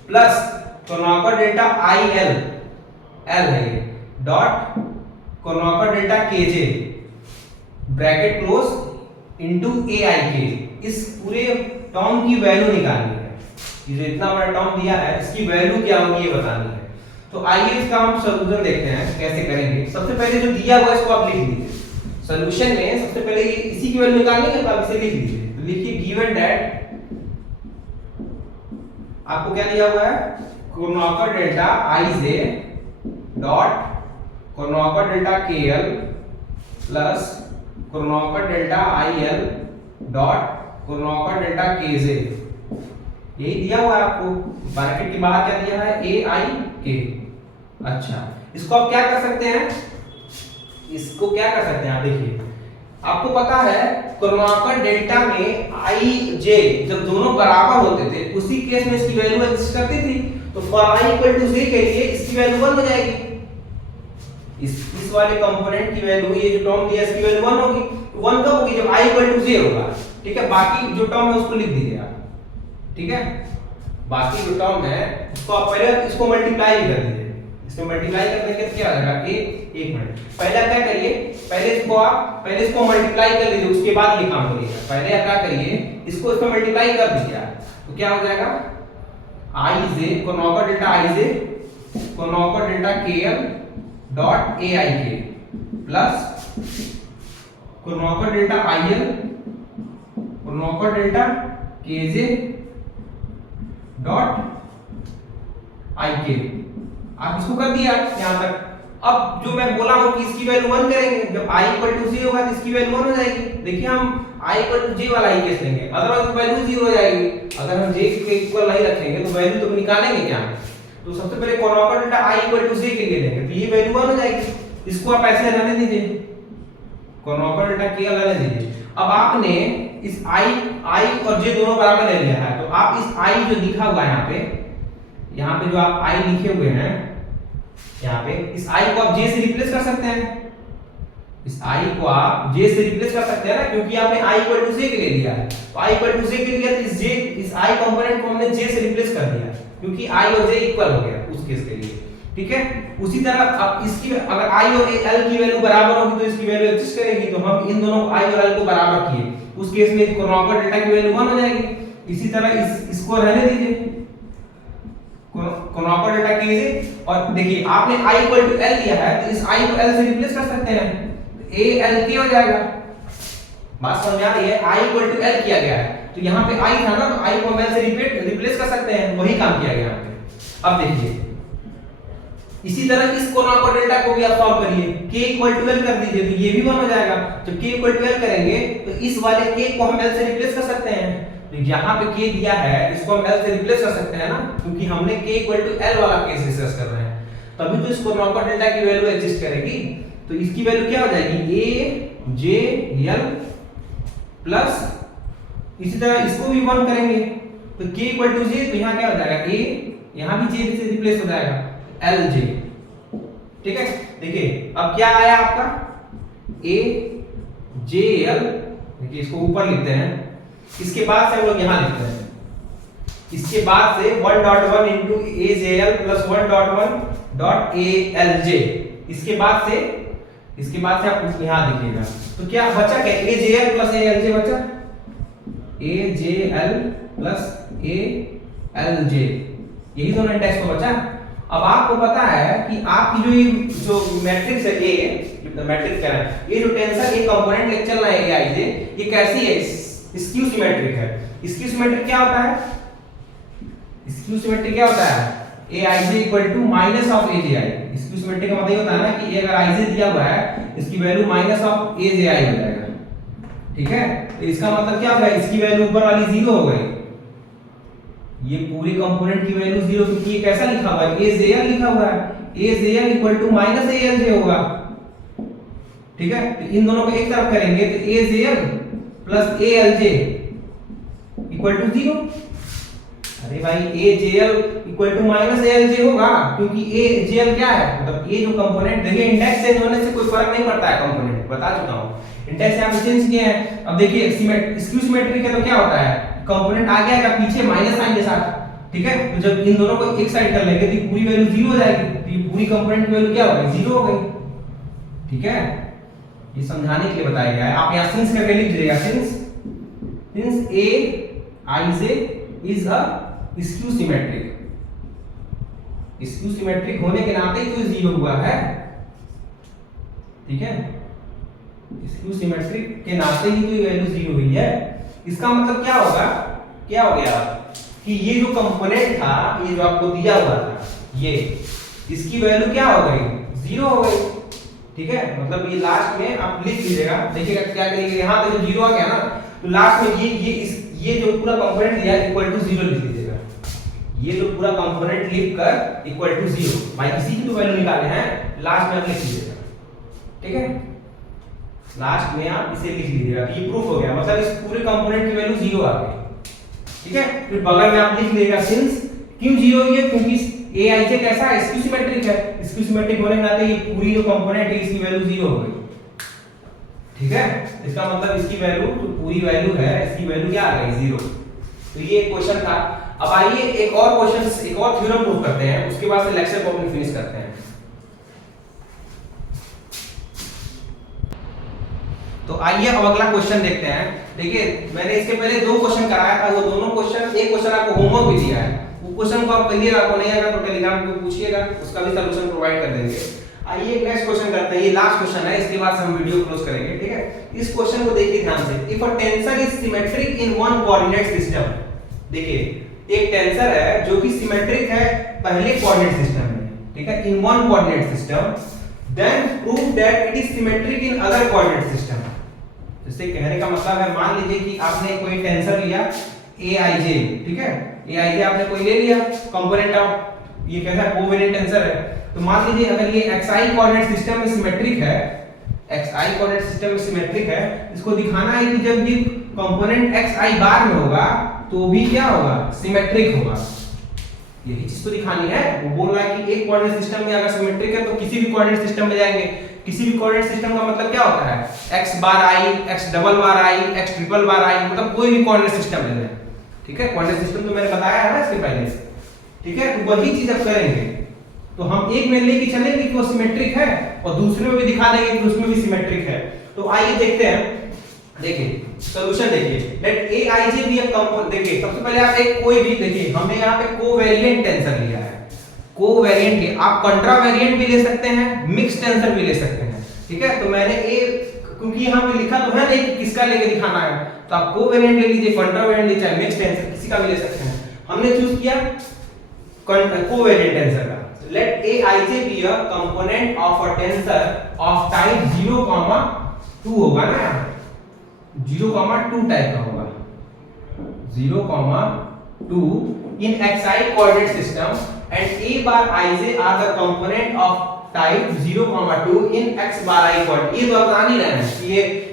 plus Kronecker delta il l है ये dot Kronecker delta kj bracket close into aik। इस पूरे टर्म की वैल्यू निकालनी है, ये जो इतना बड़ा टर्म दिया है इसकी वैल्यू क्या होगी ये बतानी है। तो आइए इसका हम सॉल्यूशन देखते हैं कैसे करेंगे। सबसे पहले जो दिया हुआ है इसको आप लिख लीजिए, सॉल्यूशन में सबसे पहले इसी की वैल्यू निकालनी है, तो आप इसे लिख लीजिए। तो लिखिए गिवन दैट आपको क्या दिया हुआ है, Kronecker delta ij dot Kronecker delta kl plus Kronecker delta il dot Kronecker delta kj, यही दिया हुआ है आपको। ब्रैकेट के बाहर क्या दिया है, aik। अच्छा, इसको आप क्या कर सकते हैं, इसको क्या कर सकते हैं आप देखिए, आपको पता है क्रोनाकर डेल्टा में ij जब दोनों बराबर होते थे उसी केस में इसकी वैल्यू एग्जिस्ट करती थी। तो for i equal to j के लिए इसकी वैल्यू 1 हो जाएगी, इस वाले कंपोनेंट की वैल्यू, ये जो टर्म दिया इसकी वैल्यू 1 होगी। 1 कब होगी, जब i इक्वल टू j होगा, ठीक है। बाकी जो टर्म है उसको लिख दीजिए आप, ठीक है। बाकी जो टर्म है उसको आप पहले इसको मल्टीप्लाई कर दीजिए, इसको मल्टीप्लाई करने के क्या आ जाएगा, एक मिनट पहले क्या करिए, पहले इसको मल्टीप्लाई कर लीजिए, उसके बाद ये काम करिएगा। पहले आप क्या करिए, इसको इसमें मल्टीप्लाई कर दीजिए, तो क्या हो जाएगा, ij Kronecker delta ij Kronecker delta kl dot aik plus Kronecker delta il Kronecker delta kj dot ik। आप इसको कर दिया यहां तक। अब जो मैं बोला हूं कि इसकी वैल्यू 1 करेंगे, जब i इक्वल टू j होगा तो इसकी वैल्यू 1 हो जाएगी। देखिए हम i इक्वल टू j वाला ही केस लेंगे, अदरवाइज वैल्यू 0 हो जाएगी। अगर हम j के इक्वल नहीं रखेंगे तो वैल्यू तो निकालेंगे क्या, तो सबसे पहले Kronecker delta i equal to j के लिए लेंगे, तो ये वैल्यू 1 हो जाएगी। इसको आप ऐसे रहने दीजिए, क्रोनाकर डेल्टा k रहने दीजिए। अब आपने इस i और j दोनों बराबर ले लिया है, तो आप इस i जो लिखा हुआ है यहाँ पे जो आप i लिखे हुए हैं यहाँ पे, इस i को आप j से रिप्लेस कर सकते हैं, इस i को आप j से रिप्लेस कर सकते हैं ना, क्योंकि आपने i इक्वल टू j के लिए लिया है। तो i इक्वल टू j के लिए तो इस i कंपोनेंट को हमने j से रिप्लेस कर दिया, क्योंकि i और j इक्वल हो गया उस केस के लिए, ठीक है। उसी तरह अब इसकी अगर i और l की वैल्यू बराबर होगी तो इसकी वैल्यू एग्जिस्ट करेगी, तो हम इन दोनों i और l को बराबर किए, उस केस में क्रोनाकर डेल्टा की वैल्यू 1 हो जाएगी। इसी तरह इसको रहने दीजिए, क्रोनाकर डेल्टा kj। और देखिए आपने i इक्वल टू l लिया है, तो इस i को l से रिप्लेस कर सकते हैं, तो a l k हो जाएगा। बात समझ आ रही है, i इक्वल टू l किया गया है, तो यहाँ पे i था ना, तो i को हम l से रिप्लेस कर सकते हैं, वही काम किया गया यहाँ पे। अब देखिए इसी तरह इस क्रोनाकर डेल्टा को भी आप सॉल्व करिए, k इक्वल टू l कर दीजिए, तो ये भी 1 हो जाएगा। जब k इक्वल टू l करेंगे तो इस वाले k को हम l से रिप्लेस कर सकते हैं, तो यहाँ पे k दिया है, इसको हम l से रिप्लेस कर सकते हैं ना, क्योंकि हमने k इक्वल टू l वाला केस डिस्कस कर रहे हैं, तभी तो इस क्रोनाकर डेल्टा की वैल्यू एग्जिस्ट करेगी। तो इसकी वैल्यू क्या हो जाएगी, a j l प्लस इसी तरह इसको भी 1 करेंगे, तो k इक्वल टू j, तो यहाँ क्या हो जाएगा, a यहाँ भी j से रिप्लेस हो जाएगा, lj, ठीक है। देखिए अब क्या आया आपका, a j l, देखिए इसको ऊपर लिखते हैं, इसके बाद से हम लोग यहाँ लिखते हैं इसके बाद से 1.1 into AJL plus 1.1 dot ALJ। इसके बाद से आप यहां देखिएगा तो क्या बचा, क्या AJL प्लस ALJ बचा, AJL प्लस ALJ, यही दोनों इंडेक्स को बचा। अब आपको पता है कि आपकी जो मैट्रिक्स है A, मैट्रिक्स कह रहा है, ये जो टेंसर एक कंपोनेंट लेके चल रहा है AIJ, ये कैसी है, स्क्यू सिमेट्रिक है। स्क्यू सिमेट्रिक क्या होता है, स्क्यू सिमेट्रिक क्या होता है, AIJ equal to minus of AJI। Skew symmetric का मतलब ये होता है ना कि अगर IJ दिया हुआ है इसकी वैल्यू माइनस ऑफ AJI हो जाएगा, ठीक है। तो इसका मतलब क्या होगा, इसकी वैल्यू ऊपर वाली 0 हो गई, ये पूरे कंपोनेंट की वैल्यू 0, क्योंकि ये कैसा लिखा हुआ है, AJL लिखा हुआ है, AJL equal to minus ALJ होगा, ठीक है। तो इन दोनों को एक तरफ करेंगे तो AJL plus ALJ equal to 0। अरे भाई AJL equal to minus ALJ होगा, क्योंकि AJL क्या है, मतलब ये जो कंपोनेंट, देखिए इंडेक्स चेंज होने से कोई फर्क नहीं पड़ता है, कंपोनेंट बता चुका हूं, इंडेक्स यहां पे चेंज किए हैं। अब देखिए स्क्यू सिमेट्रिक है तो क्या होता है, कंपोनेंट आगे आएगा पीछे माइनस साइन के साथ, ठीक है। तो जब इन दोनों को एक साइड कर लेंगे तो पूरी वैल्यू 0 हो जाएगी, तो ये पूरी कंपोनेंट की वैल्यू क्या हो गई, 0 हो गई, ठीक है। ये समझाने के लिए बताया गया है। आप यहां सिंस करके लिख दीजिएगा, since AIJ is a skew symmetric, skew symmetric होने के नाते ही तो 0 हुआ है, ठीक है। स्क्यू सिमेट्रिक के नाते ही तो वैल्यू 0 हुई है। इसका मतलब क्या होगा, क्या हो गया कि ये जो कंपोनेंट था, ये जो आपको दिया हुआ था, ये इसकी वैल्यू क्या हो गई, 0 हो गई, ठीक है। मतलब ये लास्ट में आप लिख लीजिएगा, देखिएगा क्या करेंगे, यहां पे जो 0 आ गया ना, तो लास्ट में ये जो पूरा कंपोनेंट दिया इक्वल टू 0 लिख लीजिएगा, ये जो पूरा कंपोनेंट लिख कर इक्वल टू 0, भाई इसी की तो वैल्यू निकाले हैं, लास्ट में आप लिख लीजिएगा, ठीक है। लास्ट में आप इसे लिख लीजिएगा, ये प्रूफ हो गया, मतलब इस पूरे कंपोनेंट की वैल्यू 0 आ गई, ठीक है। फिर बगल में आप लिख लीजिएगा सिंस, क्यों 0 हुई है, क्योंकि AIJ कैसा है, स्क्यू सिमेट्रिक है, स्क्यू सिमेट्रिक होने के नाते ये पूरी जो कंपोनेंट है इसकी वैल्यू 0 हो गई, ठीक है। इसका मतलब इसकी वैल्यू जो पूरी वैल्यू है, इसकी वैल्यू क्या आ गई, 0। तो ये क्वेश्चन था। अब आइए एक और क्वेश्चन, एक और थ्योरम प्रूव करते हैं, उसके बाद से लेक्चर को अपन फिनिश करते हैं। तो आइए अब अगला क्वेश्चन देखते हैं। देखिए मैंने इसके पहले 2 क्वेश्चन कराया था, वो दोनों क्वेश्चन, एक क्वेश्चन आपको होमवर्क भी दिया है, वो क्वेश्चन को आप करिएगा, आपको नहीं आएगा तो टेलीग्राम पे पूछिएगा, उसका भी सलूशन प्रोवाइड कर देंगे। आइए नेक्स्ट क्वेश्चन करते हैं, ये लास्ट क्वेश्चन है, इसके बाद से हम वीडियो क्लोज करेंगे, ठीक है। इस क्वेश्चन को देखिए ध्यान से, if a tensor is symmetric in one coordinate system, देखिए एक टेंसर है जो कि सिमेट्रिक है पहले कोऑर्डिनेट सिस्टम में, ठीक है, in one coordinate system, then prove that it is symmetric in other coordinate system. जैसे कहने का मतलब है, मान लीजिए कि आपने कोई टेंसर लिया AIJ, ठीक है, AIJ आपने कोई ले लिया कंपोनेंट ऑफ, ये कैसा कोवेरिएंट टेंसर है, तो मान लीजिए अगर ये XI कोऑर्डिनेट सिस्टम में सिमेट्रिक है, XI कोऑर्डिनेट सिस्टम में सिमेट्रिक है, इसको दिखाना है कि जब ये कंपोनेंट XI बार में होगा तो भी क्या होगा, सिमेट्रिक होगा, यही चीज तो दिखानी है। वो बोल रहा है कि एक कोऑर्डिनेट सिस्टम में अगर सिमेट्रिक है तो किसी भी कोऑर्डिनेट सिस्टम में जाएंगे, किसी भी कोऑर्डिनेट सिस्टम का मतलब क्या होता है, x bar i, x double bar i, x triple bar i, मतलब कोई भी कोऑर्डिनेट सिस्टम ले लें, ठीक है। कोऑर्डिनेट सिस्टम तो मैंने बताया है ना इसके पहले, ठीक है। तो वही चीज अब करेंगे, तो हम एक में लेके चलेंगे कि वो सिमेट्रिक है और दूसरे में भी दिखा देंगे कि उसमें भी सिमेट्रिक है। तो आइए देखते हैं, देखिए सॉल्यूशन देखिए, let AIJ be a component. देखिए सबसे पहले आप एक कोई भी, देखिए हमने यहाँ पे कोवेरिएंट टेंसर लिया है, कोवेरिएंट के आप कंट्रावेरिएंट भी ले सकते हैं, मिक्स टेंसर भी ले सकते हैं, ठीक है। तो मैंने क्योंकि यहाँ पे लिखा तो है नहीं कि किसका लेके दिखाना है, तो आप कोवेरिएंट ले लीजिए, कंट्रावेरिएंट ले, चाहे मिक्स टेंसर किसी का भी ले सकते हैं। हमने चूज किया कोवेरिएंट टेंसर का। Let AIJ be a component of a tensor of type 0,2 होगा ना, 0,2 टाइप का होगा, 0,2 in XI coordinate system and A bar IJ are the component of type 0,2 in X bar I coordinate। ये तो आप जान ही रहे हैं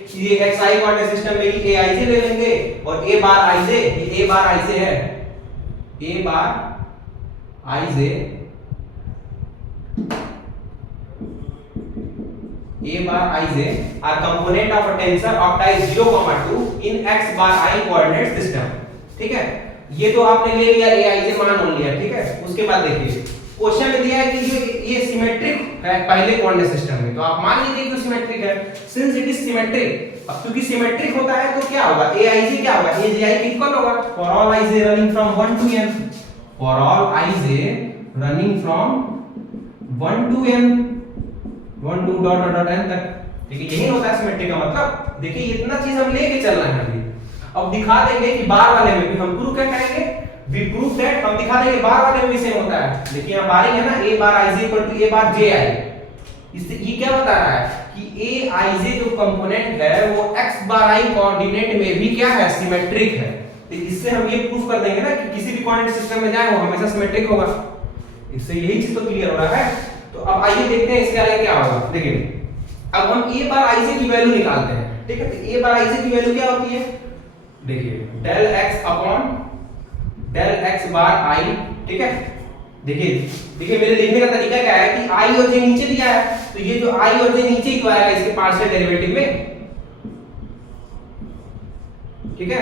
कि ये XI coordinate system में ही AIJ ले लेंगे और A bar IJ, ये A bar IJ है, A bar IJ, A bar IJ are component of a tensor of type 0,2 in X bar I coordinate system, ठीक है। ये तो आपने ले लिया ए आई जे मान मान लिया, ठीक है। उसके बाद देखिए क्वेश्चन में दिया है कि जो ये सिमेट्रिक है पहले कोऑर्डिनेट सिस्टम में, तो आप मान लीजिए कि सिमेट्रिक है। सिंस इट इज सिमेट्रिक, अब क्योंकि सिमेट्रिक होता है तो क्या होगा, ए आई जे क्या होगा, ए जे आई के इक्वल होगा for all I J running from 1 to n, for all I J running from 1 to n, 1 to dot dot dot n तक। देखिए यही होता है सिमेट्रिक का मतलब। देखिए इतना चीज हम लेके चल रहे हैं अभी। अब दिखा देंगे कि बार वाले में भी हम प्रूव क्या करेंगे, वी प्रूव दैट, हम दिखा देंगे बार वाले में भी सेम होता है। देखिए यहां बारिंग है ना, a bar i j = a bar j i। इससे ये क्या बता रहा है कि a i j जो कंपोनेंट है वो x बार i कोऑर्डिनेट में भी क्या है, सिमेट्रिक है। तो इससे हम ये प्रूफ कर देंगे ना कि किसी भी कोऑर्डिनेट सिस्टम में जाए वो हमेशा सिमेट्रिक होगा। इससे यही चीज तो क्लियर हो रहा है। तो अब आइए देखते हैं इसके आगे क्या होगा। देखिए अब हम a बार i j की वैल्यू निकालते हैं, ठीक है। तो a बार i j की वैल्यू क्या होती है, देखिए del x upon del x bar i, ठीक है। देखिए मेरे लिखने का तरीका क्या है कि i और j नीचे दिया है, तो ये जो i और j नीचे ही तो आएगा इसके पार्शियल डेरिवेटिव में, ठीक है।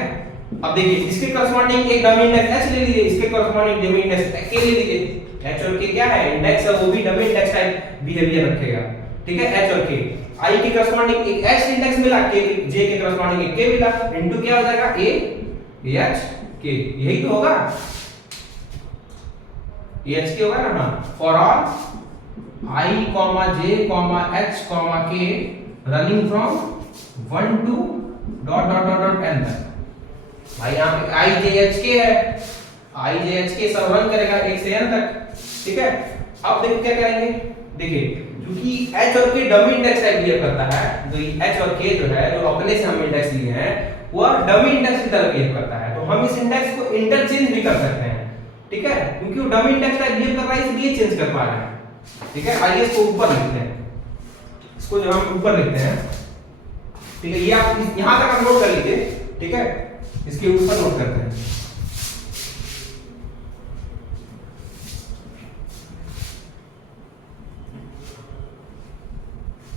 अब देखिए इसके करस्पॉन्डिंग एक डमी इंडेक्स h ले लीजिए, इसके करस्पॉन्डिंग डमी इंडेक्स k ले लीजिए। h और k क्या है, इंडेक्स है, वो भी डमी इंडेक्स टाइप बिहेवियर रखेगा, ठीक है। h और k, i के करस्पॉन्डिंग एक h इंडेक्स मिला, k j के करस्पॉन्डिंग एक k मिला, इनटू क्या हो जाएगा a h k, यही तो होगा, ये h k होगा ना। हाँ, for all i j h k running from 1 to dot dot dot dot n तक। भाई यहाँ पे i j h k है, i j h k सब रन करेगा 1 से n तक, ठीक है। अब देखो क्या करेंगे, देखिए क्योंकि h और k dummy index type behave करता है, तो h और k जो है जो अपने से हम इंडेक्स लिए हैं वो डमी इंडेक्स की तरह बिहेव करता है, तो हम इस इंडेक्स को इंटरचेंज भी कर सकते हैं, ठीक है। क्योंकि वो डमी इंडेक्स टाइप बिहेव कर रहा है इसलिए चेंज कर पा रहे हैं, ठीक है। आइए इसको ऊपर लिखते हैं, इसको जो हम ऊपर लिखते हैं, ठीक है। ये आप यहां तक आप नोट कर लीजिए, ठीक है। इसके ऊपर नोट करते हैं,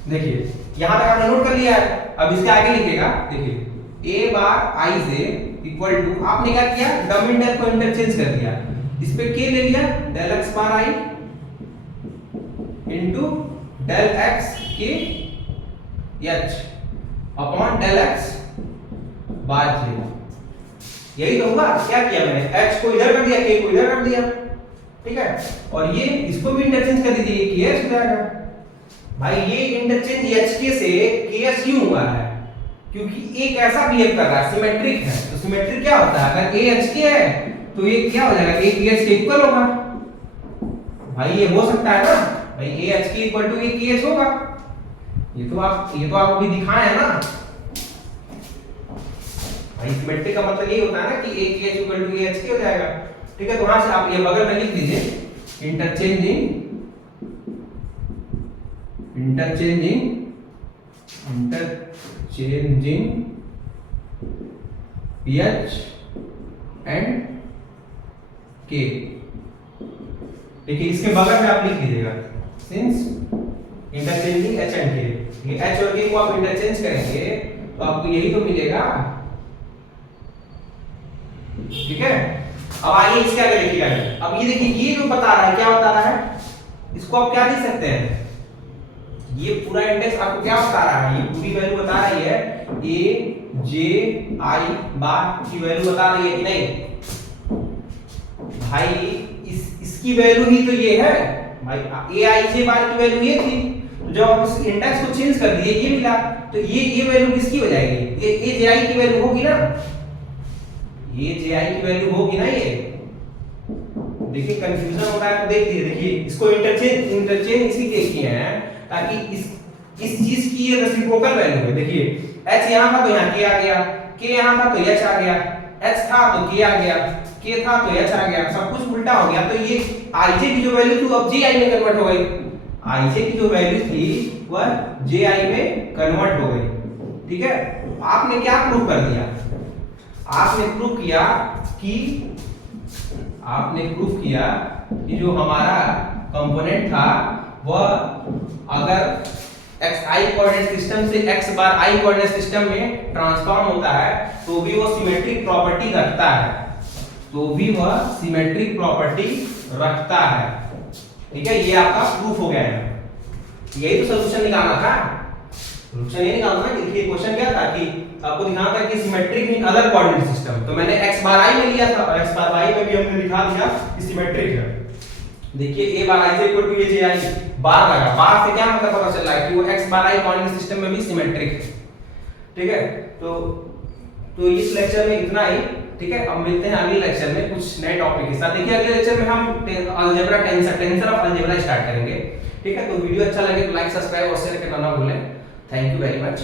देखिए यहां तक आपने नोट कर लिया है। अब इसके आगे लिखेगा, देखिए a bar i j equal to, आपने क्या किया, डमी इंडेक्स को इंटरचेंज कर दिया, इस पे k ले लिया, del x bar i into del x k h upon del x bar j। यही तो होगा, क्या किया मैंने, h को इधर कर दिया, k को इधर कर दिया, ठीक है। और ये इसको भी इंटरचेंज कर दीजिए, ये k h हो जाएगा। भाई ये इंटरचेंज hk से ks क्यों हुआ है, क्योंकि एक ऐसा बिहेव कर रहा है, सिमेट्रिक है। तो सिमेट्रिक क्या होता है, अगर a hk है तो ये क्या हो जाएगा, a ks के इक्वल होगा। भाई ये हो सकता है ना, भाई a hk equal to a ks होगा। ये तो आप अभी दिखाए हैं ना। भाई सिमेट्रिक का मतलब ये होता है ना कि a ks equal to a hk हो जाएगा, ठीक है। तो वहां से आप ये बगल में लिख दीजिए, इंटरचेंजिंग h एंड k, देखिए इसके बगल में आप लिख लीजिएगा, since interchanging h and k। ये h और k को आप इंटरचेंज करेंगे तो आपको यही तो मिलेगा, ठीक है। अब आइए इसके आगे लिखिएगा। अब ये देखिए ये जो बता रहा है, क्या बता रहा है, इसको आप क्या लिख सकते हैं, ये पूरा इंडेक्स आपको क्या बता रहा है, ये पूरी वैल्यू बता रही है, a j i बार की वैल्यू बता रही है कि नहीं। भाई इसकी वैल्यू ही तो ये है, भाई a i j बार की वैल्यू ये थी, तो जब हम इस इंडेक्स को चेंज कर दिए ये मिला, तो ये वैल्यू किसकी हो जाएगी, ये a j i की वैल्यू होगी ना, ये j i की वैल्यू होगी ना। ये देखिए कंफ्यूजन होता है तो देख लीजिए, देखिए इसको इंटरचेंज इसलिए किए हैं ताकि इस चीज की ये रेसिप्रोकल वैल्यू है। देखिए h यहां था तो यहां k आ गया, k यहां था तो h आ गया, h था तो k आ गया, k था तो h आ गया, सब कुछ उल्टा हो गया। तो ये ij की जो वैल्यू थी अब ji में कन्वर्ट हो गई, ij की जो वैल्यू थी वह ji में कन्वर्ट हो गई, ठीक है। आपने क्या प्रूव कर दिया, आपने प्रूव किया कि जो हमारा कंपोनेंट था वह अगर xi कोऑर्डिनेट सिस्टम से x bar i coordinate system में ट्रांसफॉर्म होता है तो भी वो सिमेट्रिक प्रॉपर्टी रखता है, तो भी वह सिमेट्रिक प्रॉपर्टी रखता है। ठीक है, ये आपका प्रूफ हो गया है। यही तो सोल्यूशन निकालना था। सोल्यूशन ये निकालना था कि देखिए क्वेश्चन क्या था कि आपको दिखाना था कि symmetric in other coordinate system, तो मैंने x बार i में लिया था और x बार y में भी हमने दिखा दिया कि सिमेट्रिक है। देखिए a bar i equal to a j i, bar लगा, बार से क्या मतलब पता चल रहा है कि वो x bar i coordinate system में भी सिमेट्रिक है। ठीक है, तो इस लेक्चर में इतना ही। ठीक है, अब मिलते हैं अगले लेक्चर में कुछ नए टॉपिक के साथ। देखिए अगले लेक्चर में हम algebra tensor of algebra start करेंगे। ठीक है, तो वीडियो अच्छा लगे तो लाइक सब्सक्राइब और शेयर करना ना भूलें। Thank you very much.